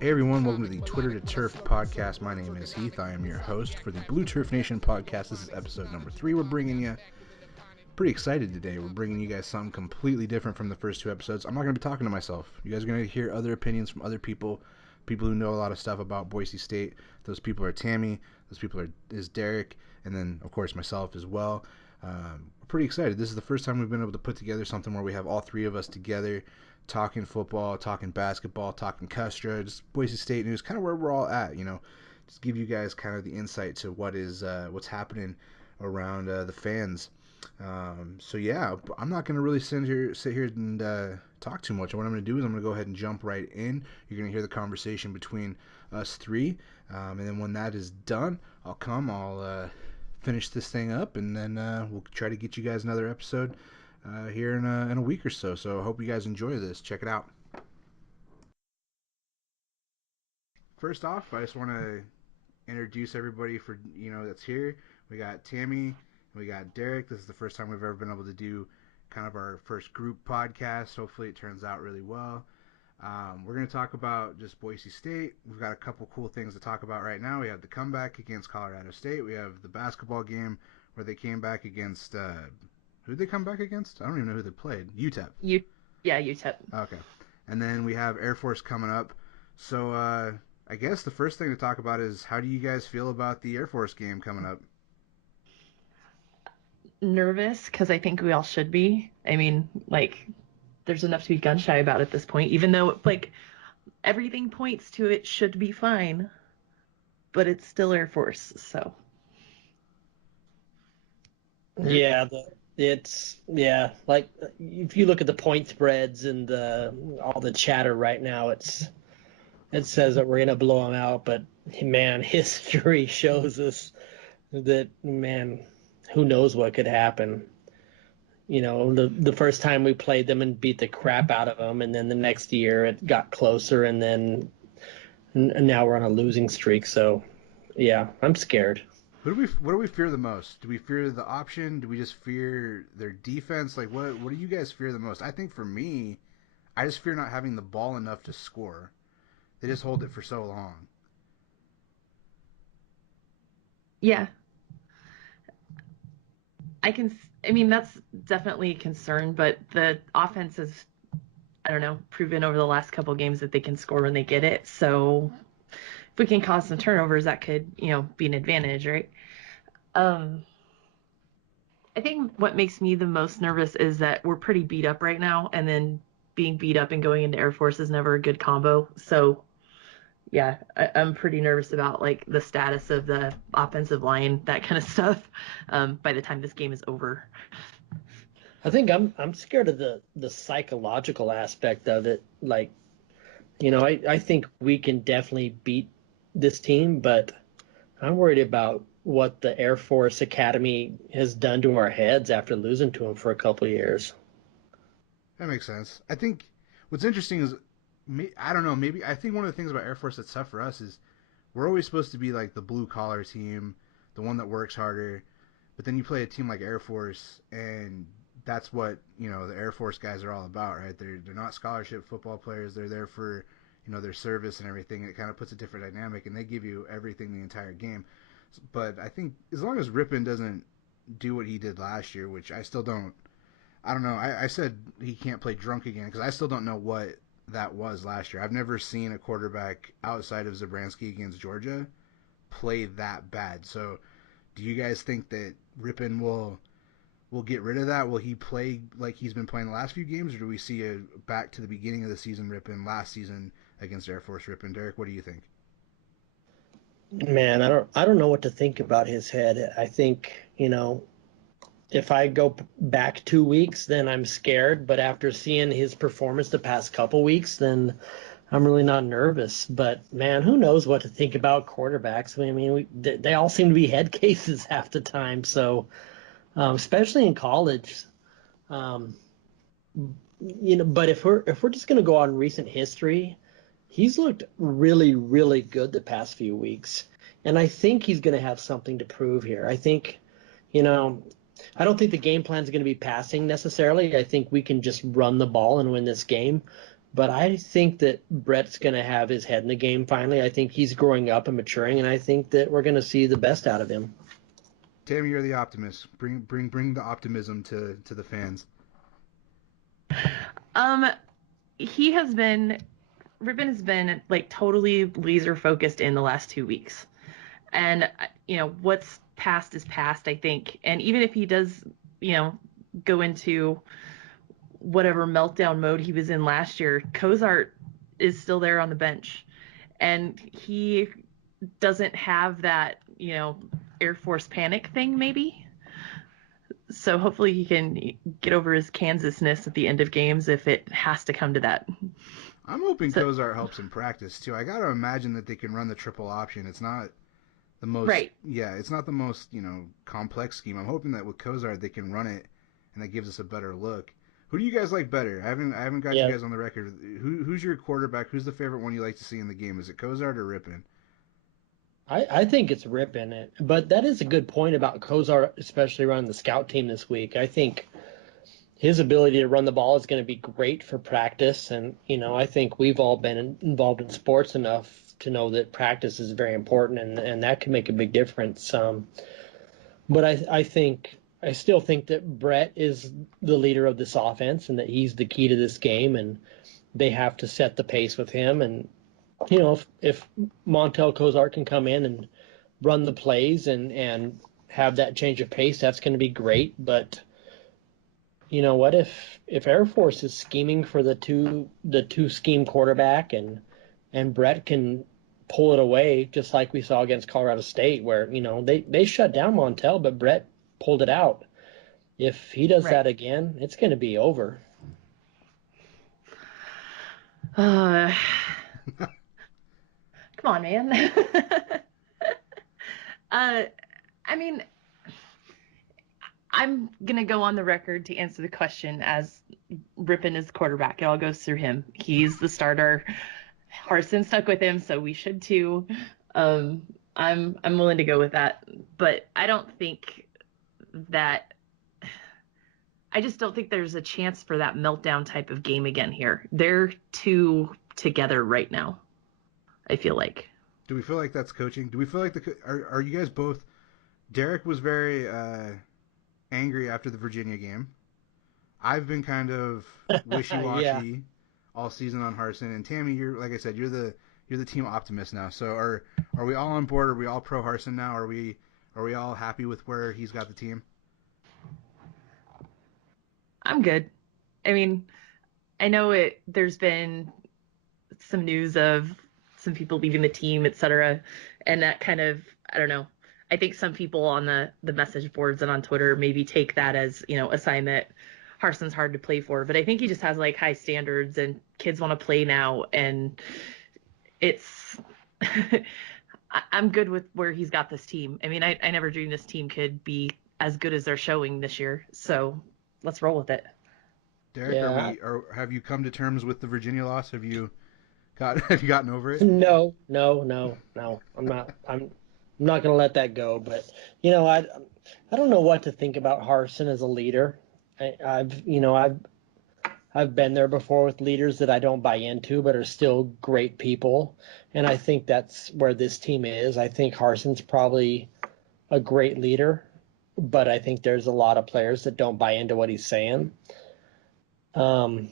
Hey everyone, welcome to the Twitter to Turf podcast. My name is Heath. I am your host for the Blue Turf Nation podcast. This is episode number 3. We're bringing you, pretty excited today. We're bringing you guys something completely different from the first 2 episodes. I'm not going to be talking to myself. You guys are going to hear other opinions from other people who know a lot of stuff about Boise State. Those people are Tammy, those people is Derek, and then of course myself as well. We're pretty excited. This is the first time we've been able to put together something where we have all 3 of us together, talking football, talking basketball, talking Custra, just Boise State news, kind of where we're all at, just give you guys kind of the insight to what's happening around the fans. So yeah, I'm not going to really sit here and talk too much. What I'm going to do is I'm going to go ahead and jump right in. You're going to hear the conversation between us 3, and then when that is done, I'll finish this thing up, and then we'll try to get you guys another episode here in a week or so. So I hope you guys enjoy this. Check it out. First off, I just want to introduce everybody that's here. We got Tammy, we got Derek. This is the first time we've ever been able to do kind of our first group podcast. Hopefully it turns out really well. We're going to talk about just Boise State. We've got a couple cool things to talk about right now. We have the comeback against Colorado State. We have the basketball game where they came back against who did they come back against? I don't even know who they played. UTEP. UTEP. Okay. And then we have Air Force coming up. So I guess the first thing to talk about is, how do you guys feel about the Air Force game coming up? Nervous, because I think we all should be. I mean, there's enough to be gun shy about at this point, even though, everything points to it should be fine, but it's still Air Force, so. Yeah, if you look at the point spreads and all the chatter right now, it says that we're gonna blow them out. But man, history shows us that, man, who knows what could happen. The first time we played them and beat the crap out of them, and then the next year it got closer, and now we're on a losing streak. So yeah, I'm scared. What do we fear the most? Do we fear the option? Do we just fear their defense? What do you guys fear the most? I think for me, I just fear not having the ball enough to score. They just hold it for so long. Yeah. That's definitely a concern, but the offense has, proven over the last couple games that they can score when they get it. So if we can cause some turnovers, that could, be an advantage, right? I think what makes me the most nervous is that we're pretty beat up right now, and then being beat up and going into Air Force is never a good combo. So yeah, I'm pretty nervous about the status of the offensive line, that kind of stuff, by the time this game is over. I think I'm scared of the psychological aspect of it. I think we can definitely beat this team, but I'm worried about what the Air Force Academy has done to our heads after losing to them for a couple of years. That makes sense. I think what's interesting is, I don't know, maybe I think one of the things about Air Force that's tough for us is we're always supposed to be like the blue collar team, the one that works harder, but then you play a team like Air Force, and that's what the Air Force guys are all about, right? They're not scholarship football players. They're there for their service and everything. And it kind of puts a different dynamic, and they give you everything the entire game. But I think as long as Rippon doesn't do what he did last year, which I still don't. I don't know. I said he can't play drunk again because I still don't know what that was last year. I've never seen a quarterback outside of Zabransky against Georgia play that bad. So do you guys think that Rippon will get rid of that? Will he play like he's been playing the last few games, or do we see a back to the beginning of the season Rippon last season against Air Force Rippon? Derek, what do you think? Man, I don't know what to think about his head. I think, if I go back 2 weeks, then I'm scared. But after seeing his performance the past couple weeks, then I'm really not nervous. But, man, who knows what to think about quarterbacks. They all seem to be head cases half the time. So, especially in college. but if we're just gonna go on recent history, he's looked really, really good the past few weeks, and I think he's gonna have something to prove here. I think, you know, I don't think the game plan is going to be passing necessarily. I think we can just run the ball and win this game. But I think that Brett's going to have his head in the game finally. I think he's growing up and maturing, and I think that we're going to see the best out of him. Tammy, you're the optimist. Bring the optimism to the fans. He has been Ripon has been like totally laser focused in the last 2 weeks, and what's past is past, I think. And even if he does, go into whatever meltdown mode he was in last year, Cozart is still there on the bench, and he doesn't have that, Air Force panic thing maybe. So hopefully he can get over his Kansasness at the end of games if it has to come to that. I'm hoping Cozart helps in practice too. I got to imagine that they can run the triple option. It's not the most, right. Yeah, it's not the most, complex scheme. I'm hoping that with Cozart they can run it, and that gives us a better look. Who do you guys like better? I haven't got you guys on the record. Who's your quarterback? Who's the favorite one you like to see in the game? Is it Cozart or Ripon? I think it's Ripon, but that is a good point about Cozart, especially running the scout team this week. I think his ability to run the ball is going to be great for practice, and I think we've all been involved in sports enough to know that practice is very important, and that can make a big difference. But I still think that Brett is the leader of this offense, and that he's the key to this game, and they have to set the pace with him. And if Montel Cozart can come in and run the plays and have that change of pace, that's going to be great. But you know what? If Air Force is scheming for the two scheme quarterback, and Brett can pull it away, just like we saw against Colorado State, where they shut down Montel, but Brett pulled it out. If he does that again, it's going to be over. Come on, man. I mean, I'm going to go on the record to answer the question as Ripon is quarterback. It all goes through him. He's the starter. Harsin stuck with him, so we should too. I'm willing to go with that, but I just don't think there's a chance for that meltdown type of game again here. They're too together right now, I feel like. Do we feel like that's coaching? Do we feel like are you guys both? Derek was very angry after the Virginia game. I've been kind of wishy-washy all season on Harsin. And Tammy, you're, like I said, you're the team optimist now. So are we all on board? Are we all pro Harsin now? Are we all happy with where he's got the team? I'm good. I mean, I know there's been some news of some people leaving the team, etc. And that kind of, I don't know. I think some people on the message boards and on Twitter maybe take that as, a sign that Harsin's hard to play for. But I think he just has like high standards, and kids want to play now. And it's, I'm good with where he's got this team. I mean, I never dreamed this team could be as good as they're showing this year. So let's roll with it. Derek, have you come to terms with the Virginia loss? Have you gotten over it? No. I'm not going to let that go. But I don't know what to think about Harsin as a leader. I've been there before with leaders that I don't buy into, but are still great people, and I think that's where this team is. I think Harsin's probably a great leader, but I think there's a lot of players that don't buy into what he's saying. But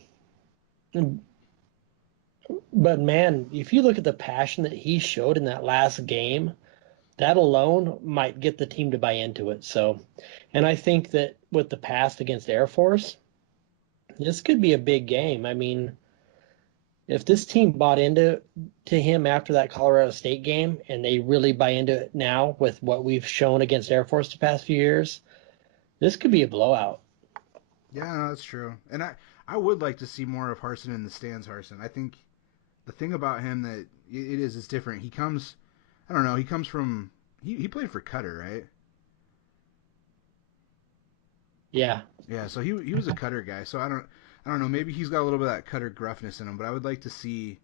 man, if you look at the passion that he showed in that last game, that alone might get the team to buy into it. So, and I think that with the past against Air Force, this could be a big game. I mean, if this team bought into him after that Colorado State game, and they really buy into it now with what we've shown against Air Force the past few years, this could be a blowout. Yeah, no, that's true. And I would like to see more of Harsin in the stands. Harsin, I think the thing about him that it is different. He comes from he played for Cutter, right? Yeah. Yeah, so he was a Cutter guy. So I I don't know, maybe he's got a little bit of that Cutter gruffness in him, but I'd like to see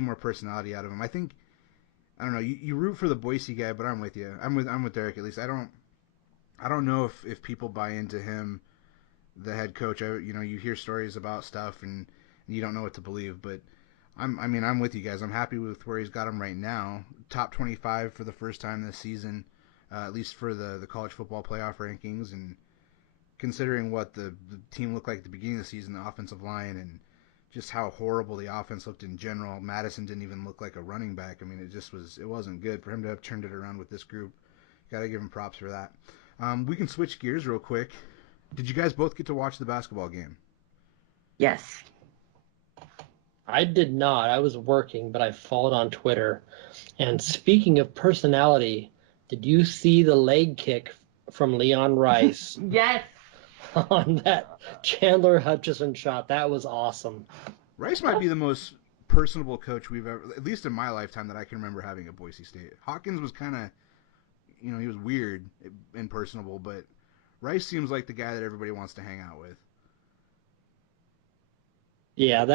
more personality out of him. I think, I don't know, you root for the Boise guy, but I'm with you. I'm with Derek at least. I don't know if people buy into him, the head coach. You hear stories about stuff and you don't know what to believe, but I'm with you guys. I'm happy with where he's got him right now. Top 25 for the first time this season, at least for the college football playoff rankings, and considering what the team looked like at the beginning of the season, the offensive line, and just how horrible the offense looked in general. Madison didn't even look like a running back. I mean, it wasn't good for him to have turned it around with this group. Got to give him props for that. We can switch gears real quick. Did you guys both get to watch the basketball game? Yes. I did not. I was working, but I followed on Twitter. And speaking of personality, did you see the leg kick from Leon Rice Yes. on that Chandler Hutchison shot? That was awesome. Rice might be the most personable coach we've ever, at least in my lifetime, that I can remember having at Boise State. Hawkins was kind of, he was weird and personable, but Rice seems like the guy that everybody wants to hang out with. Yeah,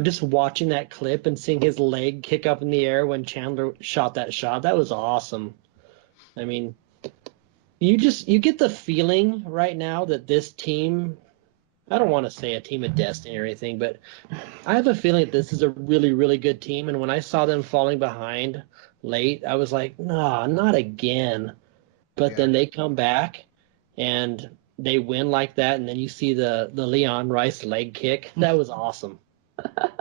just watching that clip and seeing his leg kick up in the air when Chandler shot that shot, that was awesome. I mean, you get the feeling right now that this team, I don't want to say a team of destiny or anything, but I have a feeling that this is a really, really good team. And when I saw them falling behind late, I was like, nah, not again. But then they come back and they win like that, and then you see the Leon Rice leg kick. That was awesome.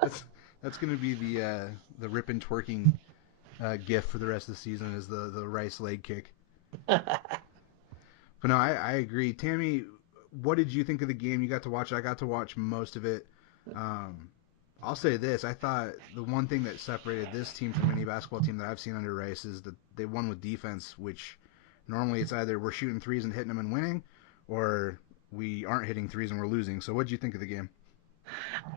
That's going to be the rip and twerking gif for the rest of the season, is the Rice leg kick. But no, I agree. Tammy, what did you think of the game? You got to watch it. I got to watch most of it. I'll say this. I thought the one thing that separated this team from any basketball team that I've seen under Rice is that they won with defense, which normally it's either we're shooting threes and hitting them and winning, or we aren't hitting threes and we're losing. So what did you think of the game?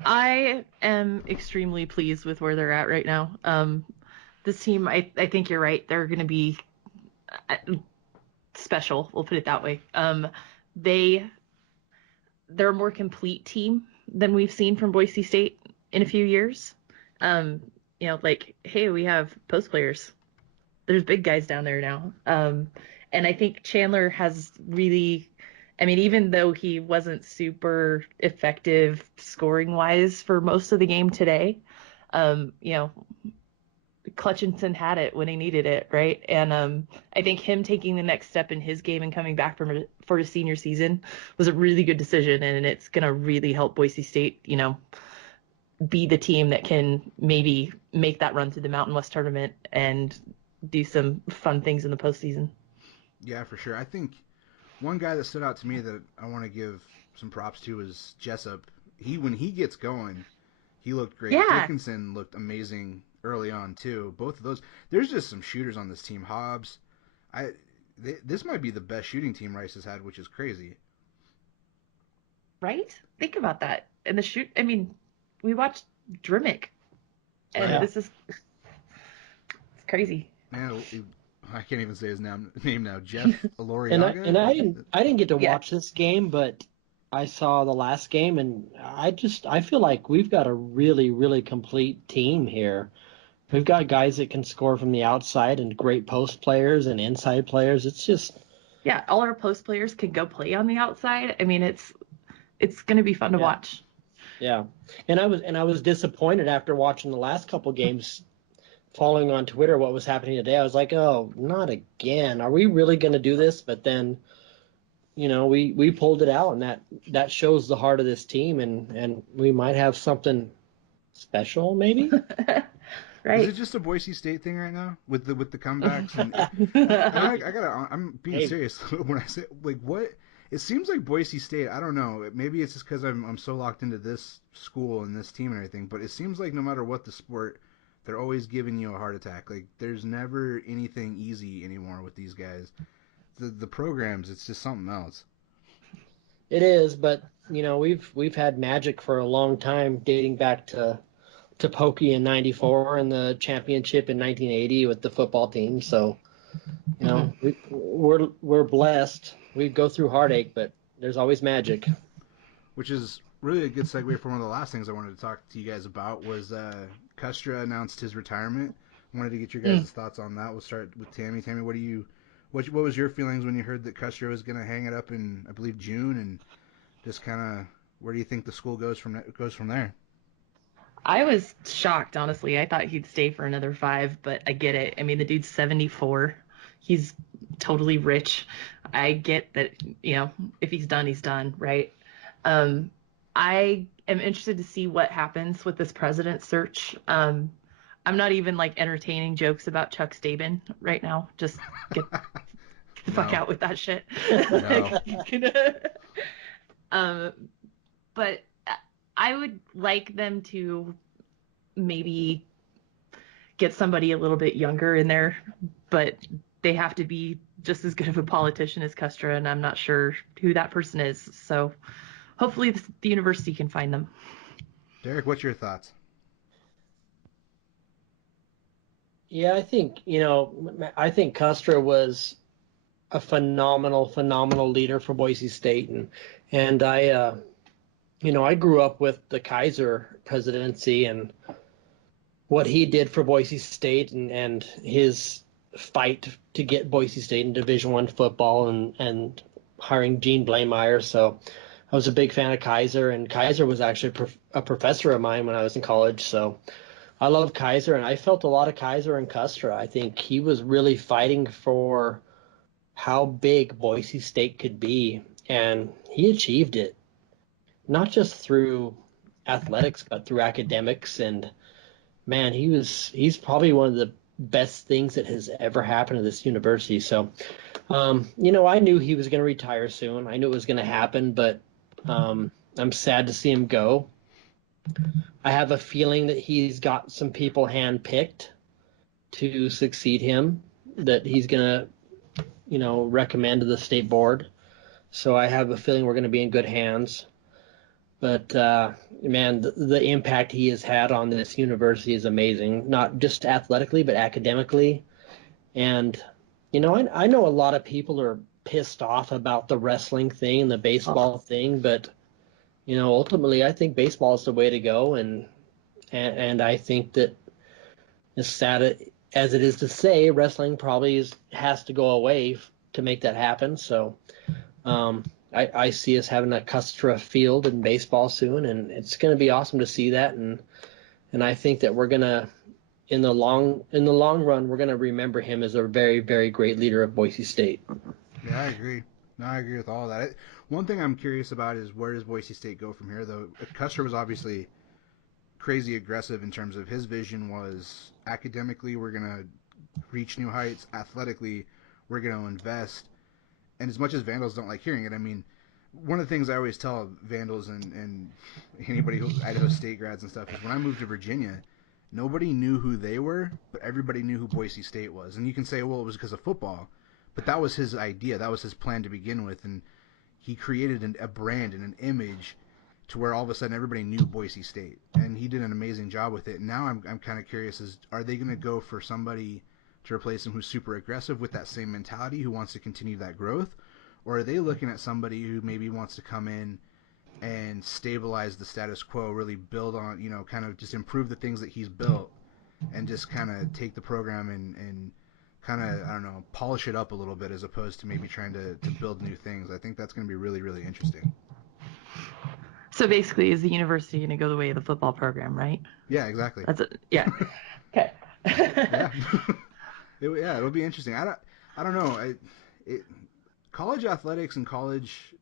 I am extremely pleased with where they're at right now. This team, I think you're right. They're going to be special. We'll put it that way. They're a more complete team than we've seen from Boise State in a few years. Hey, we have post players. There's big guys down there now. And I think Chandler has really, even though he wasn't super effective scoring wise for most of the game today, Clutchinson had it when he needed it, right? And I think him taking the next step in his game and coming back for his senior season was a really good decision, and it's going to really help Boise State, be the team that can maybe make that run to the Mountain West tournament and do some fun things in the postseason. Yeah, for sure. I think one guy that stood out to me that I want to give some props to is Jessup. When he gets going, he looked great. Yeah. Dickinson looked amazing early on too. Both of those. There's just some shooters on this team. Hobbs. This might be the best shooting team Rice has had, which is crazy. Right? Think about that. And we watched Drimmick, and this is it's crazy. Man, I can't even say his name now. Jeff Aloriaga. And I didn't get to watch this game, but I saw the last game, and I feel like we've got a really, really complete team here. We've got guys that can score from the outside and great post players and inside players. It's just all our post players can go play on the outside. It's going to be fun to watch. Yeah, and I was disappointed after watching the last couple games. Following on Twitter what was happening today, I was like, oh, not again. Are we really going to do this? But then, we pulled it out, and that shows the heart of this team, and we might have something special, maybe. Right. Is it just a Boise State thing right now with the comebacks? And I'm being serious when I say what. It seems like Boise State, I don't know, maybe it's just because I'm so locked into this school and this team and everything, but it seems like no matter what the sport, they're always giving you a heart attack. Like, there's never anything easy anymore with these guys. The programs, it's just something else. It is, but we've had magic for a long time, dating back to Pokey in '94 and the championship in 1980 with the football team. So, we're blessed. We go through heartache, but there's always magic. Which is really a good segue for one of the last things I wanted to talk to you guys about was Kustra announced his retirement. I wanted to get your guys' thoughts on that. We'll start with Tammy. Tammy, what was your feelings when you heard that Kustra was going to hang it up in, I believe, June, and just kind of where do you think the school goes from there? I was shocked, honestly. I thought he'd stay for another 5, but I get it. I mean, the dude's 74. He's totally rich. I get that, if he's done, he's done, right? I am interested to see what happens with this president search. I'm not even entertaining jokes about Chuck Staben right now. Just get the fuck out with that shit. No. But I would like them to maybe get somebody a little bit younger in there, but they have to be just as good of a politician as Kustra, and I'm not sure who that person is. So hopefully the university can find them. Derek, what's your thoughts? Yeah, I think Kustra was a phenomenal leader for Boise State, and I grew up with the Kaiser presidency and what he did for Boise State and his fight to get Boise State in Division I football and hiring Gene Blameyer. So I was a big fan of Kaiser, and Kaiser was actually a professor of mine when I was in college. So I love Kaiser, and I felt a lot of Kaiser and Kustra. I think he was really fighting for how big Boise State could be, and he achieved it. Not just through athletics, but through academics. And man, he's probably one of the best things that has ever happened to this university. So, I knew he was going to retire soon. I knew it was going to happen, but I'm sad to see him go. I have a feeling that he's got some people handpicked to succeed him that he's going to, recommend to the state board. So I have a feeling we're going to be in good hands. But, man, the impact he has had on this university is amazing, not just athletically, but academically. And, I know a lot of people are pissed off about the wrestling thing, the baseball thing, but, ultimately I think baseball is the way to go. And I think that as sad as it is to say, wrestling probably has to go away to make that happen. So, I see us having a Kustra field in baseball soon, and it's going to be awesome to see that. And I think that we're going to, in the long run, we're going to remember him as a very, very great leader of Boise State. Yeah, I agree. No, I agree with all that. One thing I'm curious about is where does Boise State go from here, though? Kustra was obviously crazy aggressive in terms of his vision was academically we're going to reach new heights, athletically we're going to invest. And as much as Vandals don't like hearing it, I mean, one of the things I always tell Vandals and anybody who Idaho State grads and stuff is when I moved to Virginia, nobody knew who they were, but everybody knew who Boise State was. And you can say, well, it was because of football, but that was his idea. That was his plan to begin with. And he created a brand and an image to where all of a sudden everybody knew Boise State. And he did an amazing job with it. And now I'm kind of curious, are they going to go for somebody to replace him who's super aggressive with that same mentality, who wants to continue that growth? Or are they looking at somebody who maybe wants to come in and stabilize the status quo, really build on, kind of just improve the things that he's built and just kind of take the program and kind of, I don't know, polish it up a little bit as opposed to maybe trying to build new things? I think that's going to be really, really interesting. So basically, is the university going to go the way of the football program, right? Yeah, exactly. That's it. Yeah. Okay. Yeah. It'll be interesting. I don't know. College athletics and college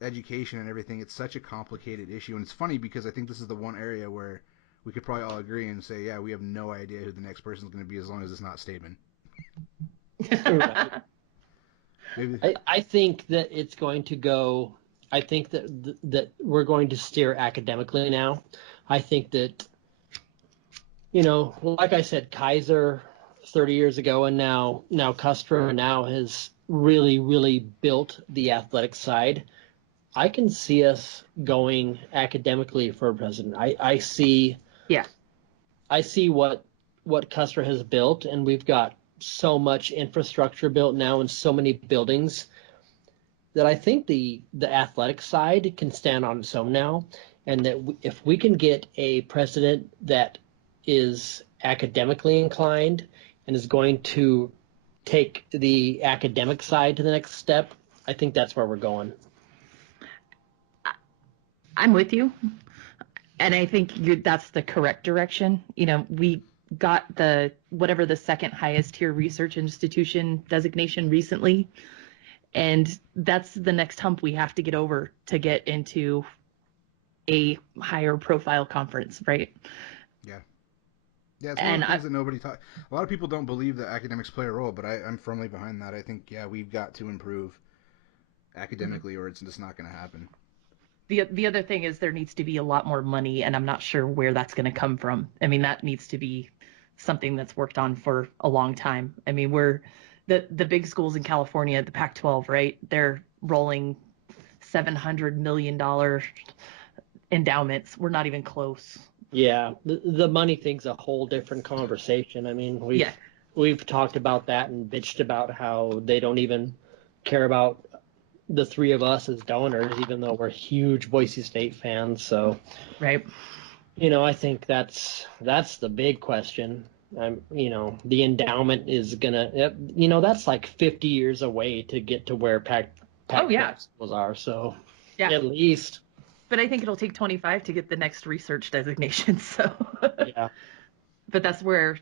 education and everything, it's such a complicated issue. And it's funny because I think this is the one area where we could probably all agree and say, yeah, we have no idea who the next person is going to be as long as it's not Staben. Maybe. I think that it's going to go. I think that we're going to steer academically now. I think that, like I said, Kaiser 30 years ago and now Kustra now has really, really built the athletic side. I can see us going academically for a president. I see what Kustra has built, and we've got so much infrastructure built now and so many buildings. I think the athletic side can stand on its own now, and that if we can get a president that is academically inclined and is going to take the academic side to the next step, I think that's where we're going. I'm with you. And I think that's the correct direction. We got whatever the second highest tier research institution designation recently. And that's the next hump we have to get over to get into a higher profile conference, right? Yeah. Yeah, it's one of the things that nobody talks. A lot of people don't believe that academics play a role, but I'm firmly behind that. I think, yeah, we've got to improve academically, or it's just not going to happen. The other thing is there needs to be a lot more money, and I'm not sure where that's going to come from. I mean, that needs to be something that's worked on for a long time. I mean, we're the big schools in California, the Pac-12, right? They're rolling $700 million endowments. We're not even close. Yeah, the money thing's a whole different conversation. I mean, we've talked about that and bitched about how they don't even care about the three of us as donors, even though we're huge Boise State fans. So, right. I think that's the big question. The endowment is gonna, that's like 50 years away to get to where Pac schools are. So, at least. But I think it'll take 25 to get the next research designation. So, yeah. But that's where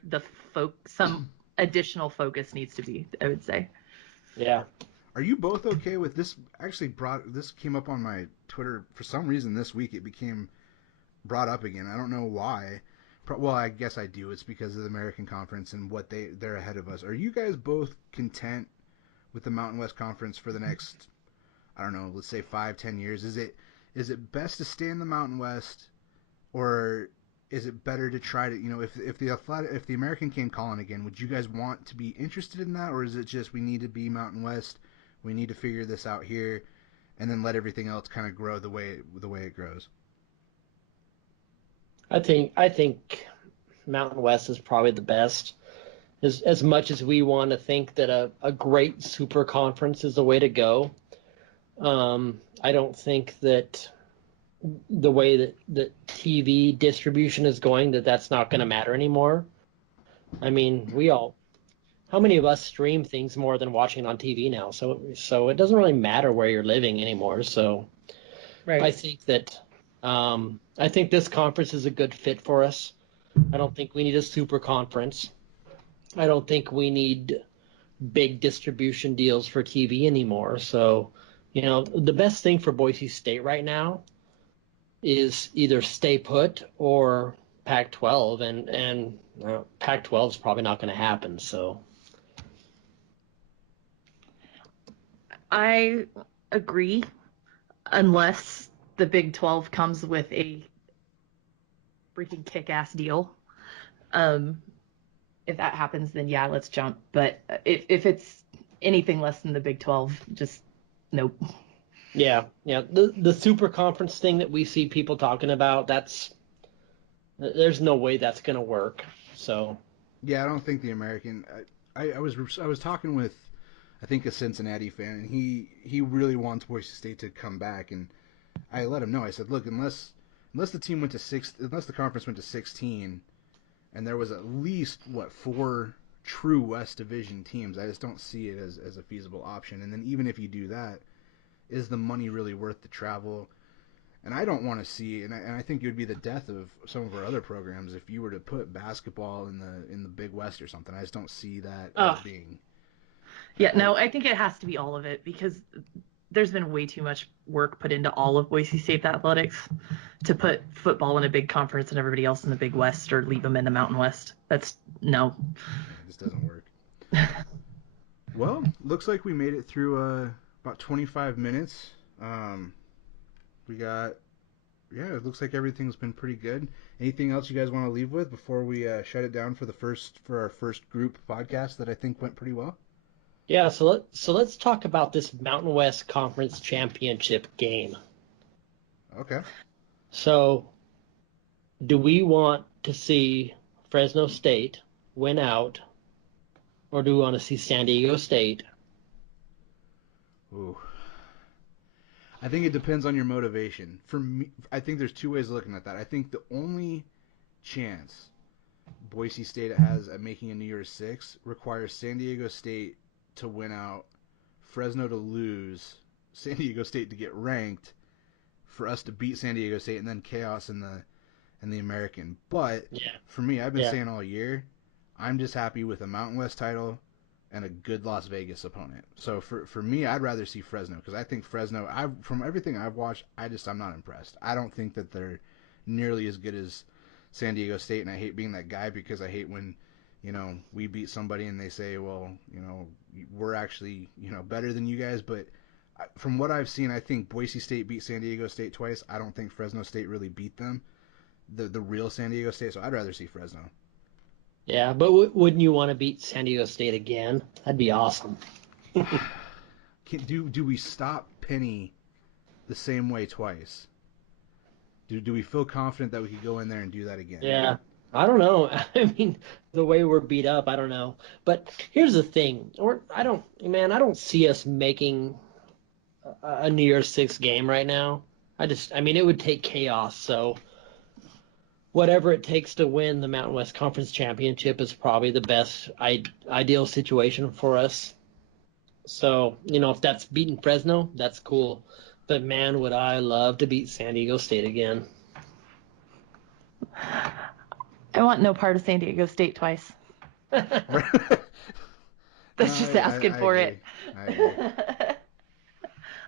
some additional focus needs to be, I would say. Yeah. Are you both okay with this? Actually, this came up on my Twitter for some reason this week. It became brought up again. I don't know why. Well, I guess I do. It's because of the American Conference and what they're ahead of us. Are you guys both content with the Mountain West Conference for the next, I don't know, let's say 5-10 years? Is it best to stay in the Mountain West, or is it better to try to, if the American came calling again, would you guys want to be interested in that, or is it just we need to be Mountain West, we need to figure this out here, and then let everything else kind of grow the way it grows? I think Mountain West is probably the best. As much as we want to think that a great super conference is the way to go, I don't think that the way that TV distribution is going, that's not going to matter anymore. I mean, how many of us stream things more than watching on TV now? So it doesn't really matter where you're living anymore. So right. I think this conference is a good fit for us. I don't think we need a super conference. I don't think we need big distribution deals for TV anymore. So, the best thing for Boise State right now is either stay put or Pac-12, and Pac-12 is probably not going to happen. So, I agree, unless the Big 12 comes with a freaking kick-ass deal. If that happens, then yeah, let's jump. But if it's anything less than the Big 12, just nope. Yeah. The super conference thing that we see people talking about, there's no way that's going to work. So. Yeah, I don't think the American. I was talking with, I think, a Cincinnati fan, and he really wants Boise State to come back, and I let him know. I said, look, unless the team went to unless the conference went to 16, and there was at least 4 true West Division teams, I just don't see it as a feasible option. And then even if you do that, is the money really worth the travel? And I don't want to see, and I think it would be the death of some of our other programs if you were to put basketball in the Big West or something. I just don't see that as being. Yeah, no, I think it has to be all of it, because there's been way too much work put into all of Boise State athletics to put football in a big conference and everybody else in the Big West, or leave them in the Mountain West. That's no. It just doesn't work. Well, looks like we made it through about 25 minutes. It looks like everything's been pretty good. Anything else you guys want to leave with before we shut it down for our first group podcast that I think went pretty well? Yeah, so let's talk about this Mountain West Conference Championship game. Okay. So, do we want to see Fresno State win out, or do we want to see San Diego State I think it depends on your motivation. For me, I think there's two ways of looking at that. I think the only chance Boise State has at making a New Year's Six requires San Diego State to win out, Fresno to lose, San Diego State to get ranked, for us to beat San Diego State, and then chaos in the American. But for me, I've been saying all year, I'm just happy with a Mountain West title and a good Las Vegas opponent. So for me, I'd rather see Fresno, because I think Fresno, from everything I've watched, I'm not impressed. I don't think that they're nearly as good as San Diego State, and I hate being that guy, because I hate when, we beat somebody and they say, well, we're actually, better than you guys. But from what I've seen, I think Boise State beat San Diego State twice. I don't think Fresno State really beat them, the real San Diego State. So I'd rather see Fresno. Yeah, but wouldn't you want to beat San Diego State again? That'd be awesome. Do we stop Penny the same way twice? Do we feel confident that we could go in there and do that again? Yeah, I don't know. I mean, the way we're beat up, I don't know. But here's the thing: I don't see us making a New Year's Six game right now. It would take chaos. So whatever it takes to win the Mountain West Conference Championship is probably the best ideal situation for us. So, if that's beating Fresno, that's cool. But man, would I love to beat San Diego State again. I want no part of San Diego State twice. That's just asking for it. I agree.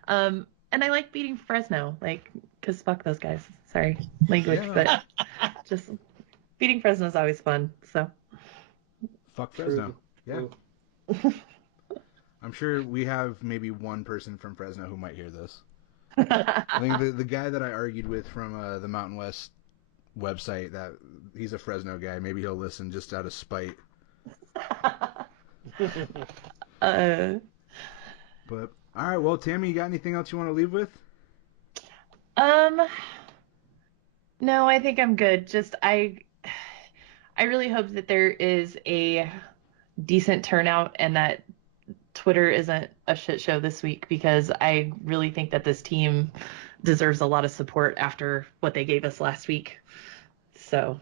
And I like beating Fresno, because fuck those guys. Sorry, language, but just beating Fresno is always fun. So fuck Fresno. Yeah. I'm sure we have maybe one person from Fresno who might hear this. I think the guy that I argued with from the Mountain West website, that he's a Fresno guy. Maybe he'll listen just out of spite. But all right, well, Tammy, you got anything else you want to leave with? No, I think I'm good. Just I really hope that there is a decent turnout and that Twitter isn't a shit show this week, because I really think that this team deserves a lot of support after what they gave us last week. So,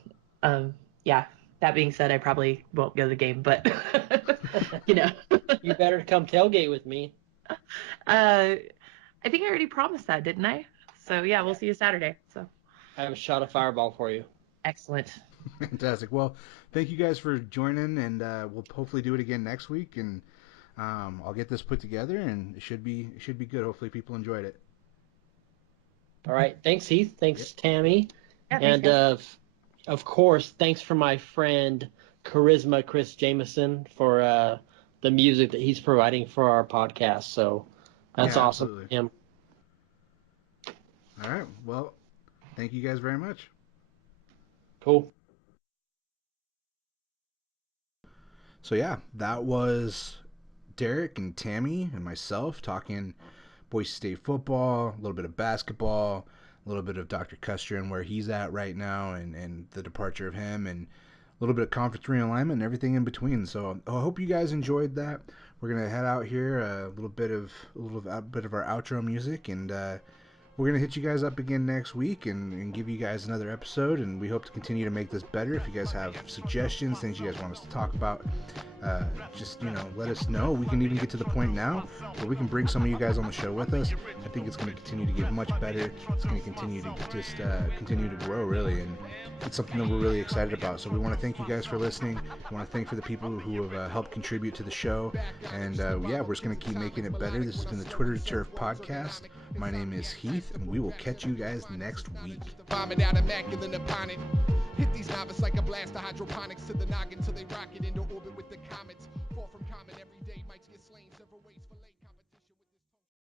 yeah, that being said, I probably won't go to the game, but, You better come tailgate with me. I think I already promised that, didn't I? So, yeah, we'll see you Saturday. So I have a shot of Fireball for you. Excellent. Fantastic. Well, thank you guys for joining, and we'll hopefully do it again next week, and I'll get this put together, and it should be good. Hopefully people enjoyed it. All right. Thanks, Heath. Thanks, Tammy. Yeah, and of course, thanks for my friend Charisma Chris Jameson for the music that he's providing for our podcast. So that's awesome. Absolutely. Him. All right. Well, thank you guys very much. Cool. So yeah, that was Derek and Tammy and myself talking Boise State football, a little bit of basketball, a little bit of Dr. Custer and where he's at right now, and the departure of him, and a little bit of conference realignment and everything in between. So I hope you guys enjoyed that. We're gonna head out here, a little bit of our outro music, and we're going to hit you guys up again next week and give you guys another episode, and we hope to continue to make this better. If you guys have suggestions, things you guys want us to talk about, just, let us know. We can even get to the point now where we can bring some of you guys on the show with us. I think it's going to continue to get much better. It's going to continue to just continue to grow, really, and it's something that we're really excited about. So we want to thank you guys for listening. We want to thank for the people who have helped contribute to the show, and we're just going to keep making it better. This has been the Twitter to Turf podcast. My name is Heath, and we will catch you guys next week. Bombing out immaculate opponent. Hit these novices like a blast of hydroponics to the noggin till they rocket into orbit with the comets.